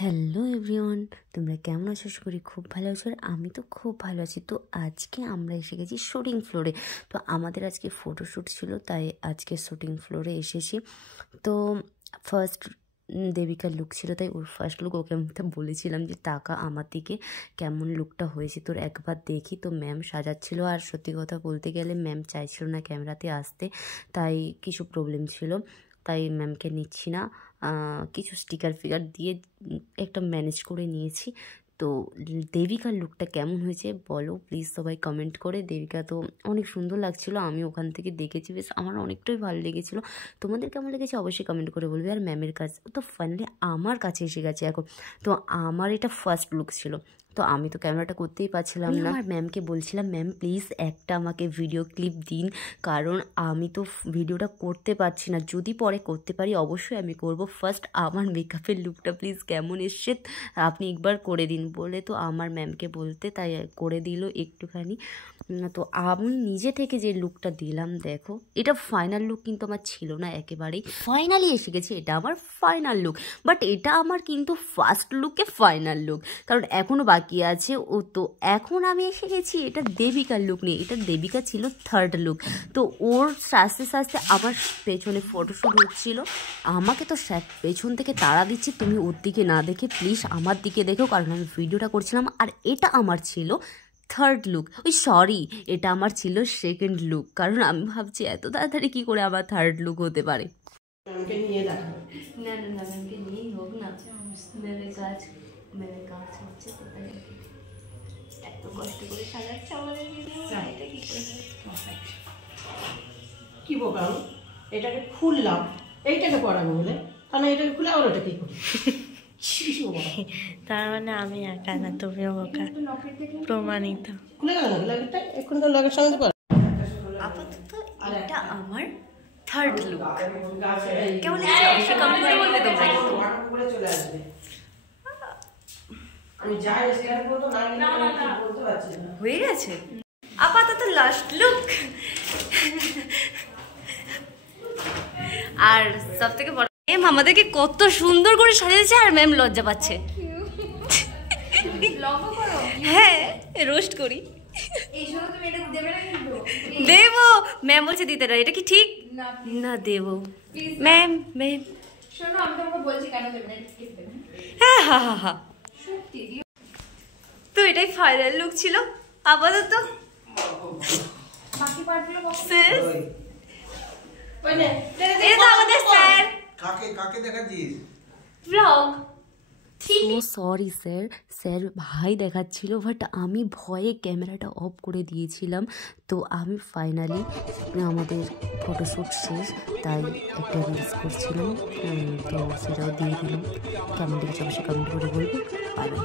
Hello everyone, তোমরা কেমন আছো? আশা করি খুব ভালো আছো। আর আমি তো খুব ভালো আছি। তো আজকে আমরা এসে গেছি শুটিং ফ্লোরে। তো আমাদের আজকে ফটোশ্যুট ছিল, তাই আজকে শুটিং ফ্লোরে এসেছি। তো ফার্স্ট দেবিকার লুক ছিল, তাই ওর ফার্স্ট লুক ওকে আমি বলেছিলাম যে টাকা আমার দিকে কেমন লুকটা হয়েছে তোর একবার দেখি। তো ম্যাম সাজাচ্ছিল, আর সত্যি কথা বলতে গেলে ম্যাম চাইছিল না ক্যামেরাতে আসতে, তাই কিছু প্রবলেম ছিল, তাই ম্যামকে নিচ্ছি না। কিছু স্টিকার ফিগার দিয়ে একটা ম্যানেজ করে নিয়েছি। তো দেবিকার লুকটা কেমন হয়েছে বলো প্লিজ সবাই কমেন্ট করে। দেবিকা তো অনেক সুন্দর লাগছিল, আমি ওখান থেকে দেখেছি, বেশ আমার অনেকটাই ভালো লেগেছিলো। তোমাদের কেমন লেগেছে অবশ্যই কমেন্ট করে বলবে। আর ম্যামের কাছে তো ফাইনালি আমার কাছে এসে গেছে এখন। তো আমার এটা ফার্স্ট লুক ছিল, তো আমি তো ক্যামেরাটা করতেই পারছিলাম না। আর ম্যামকে বলছিলাম, ম্যাম প্লিজ একটা আমাকে ভিডিও ক্লিপ দিন, কারণ আমি তো ভিডিওটা করতে পারছি না, যদি পরে করতে পারি অবশ্যই আমি করব। ফার্স্ট আমার মেকআপের লুকটা প্লিজ কেমন এসছে আপনি একবার করে দিন বলে, তো আমার ম্যামকে বলতে তাই করে দিল একটুখানি। তো আমি নিজে থেকে যে লুকটা দিলাম দেখো, এটা ফাইনাল লুক কিন্তু আমার ছিল না একেবারেই, ফাইনালি এসে গেছে, এটা আমার ফাইনাল লুক। বাট এটা আমার কিন্তু ফার্স্ট লুকে ফাইনাল লুক, কারণ এখনও বাকি আছে। ও তো এখন আমি এসে গেছি এটা দেবিকার লুক নিয়ে। এটা দেবিকা ছিল থার্ড লুক। তো ওর সাজতে সাজতে আমার পেছনে ফটোশ্যুট হচ্ছিল, আমাকে তো পেছন থেকে তাড়া দিচ্ছে, তুমি ওর দিকে না দেখে প্লিজ আমার দিকে দেখো, কারণ আমি ভিডিওটা করছিলাম। আর এটা আমার ছিল থার্ড লুক, সরি এটা আমার ছিল সেকেন্ড লুক, কারণ আমি ভাবছি এত তাড়াতাড়ি কী করে আমার থার্ড লুক হতে পারে। না না না, ম্যামকে নিয়েই হোক না, ম্যামের কাজ হচ্ছে, তো তাই এত কষ্ট করে সাজাচ্ছে আমাদের ভিডিও, এটা কি করে কি বোকা এটাকে খুললাম, এইটাকে পড়াবো বলে, তাহলে এটাকে খুলে আবার ওটা কি করি? তার মানে আমি একা না, তুমিও বোকা, প্রমাণিত। খুলে গেল না লগেরটা, এখন তো লগের সঙ্গে পড়া। আপাতত এটা আমার থার্ড লুক। কেমন লাগছে অবশ্যই কমেন্ট করে বলবে তোমরা। কিন্তু চলে আসবে, আমি যাই স্ক্যান করব না বলতে পারছি না, হয়ে গেছে আপাতত লাস্ট লুক। আর সব থেকে বড়, ম্যাম আমাদেরকে কত সুন্দর করে সাজিয়েছে, আর ম্যাম লজ্জা পাচ্ছে। হ্যাঁ রোস্ট করি, দেবো। ম্যাম বলছে দিতে না, এটা কি ঠিক না? দেবো ম্যাম, ম্যাম হ্যাঁ হ্যাঁ হ্যাঁ হ্যাঁ। তো এটাই ফাইনাল লুক ছিল আপাতত। সরি স্যার, স্যার ভাই দেখাচ্ছিল, বাট আমি ভয়ে ক্যামেরাটা অফ করে দিয়েছিলাম। তো আমি ফাইনালি আমাদের ফটোশ্যুট শেষ, তাই একটা রিলস করছিলাম, তো সেটাও দিয়ে দিলাম। কেমন দেখেছি অবশ্যই কমেন্ট করে বলবো। Bye bye.